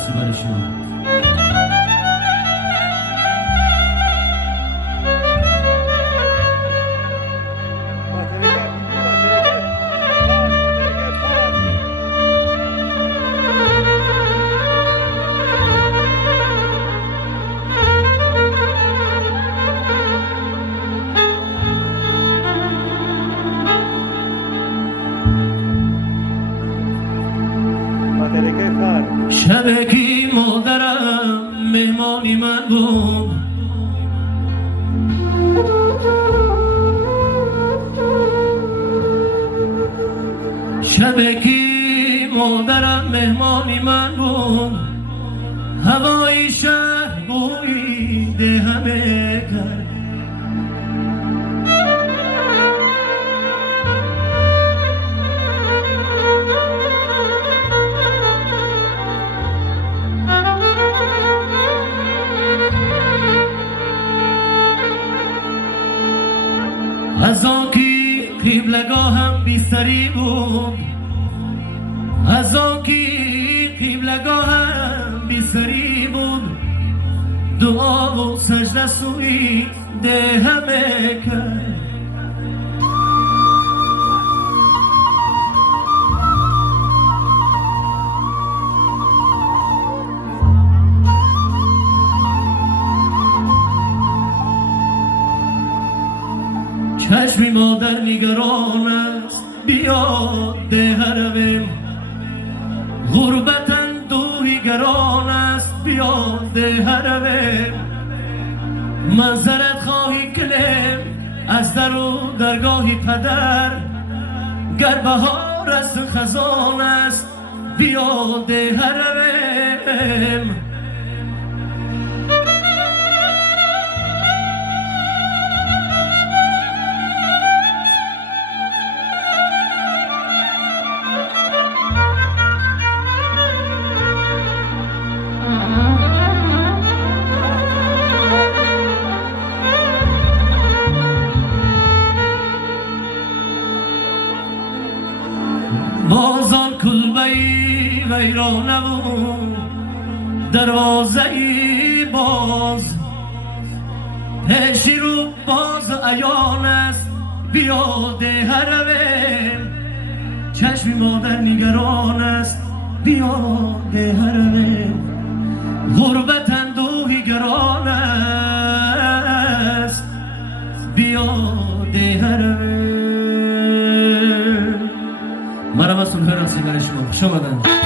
رقصی برای شما. شبکی مادرم مهمانی من بود، شبکی مادرم مهمانی من بود، هوای شهر بوی ده همه کرد. از آنکی قبلگاهم بیسری بود، از آنکی قبلگاهم بیسری بود، دعا و سجده سوی ده همه کرد. چشمی مادر نگران است بیا ده رویم، غربت اندوهی گران است بیا ده رویم. معذرت خواهی کنیم از در و درگاهی پدر، گر بهار است خزان است بیا ده رویم. بازان کلبه‌ای ویرانه بود، دروازه‌ای باز، پیشی رو باز عیان است بیا ده رویم. چشمی مادر نگران است بیا ده رویم، غربت اندوهی گران است بیا ده رویم. مرحبا سلطان رقصی برای شما. خوش آمدن.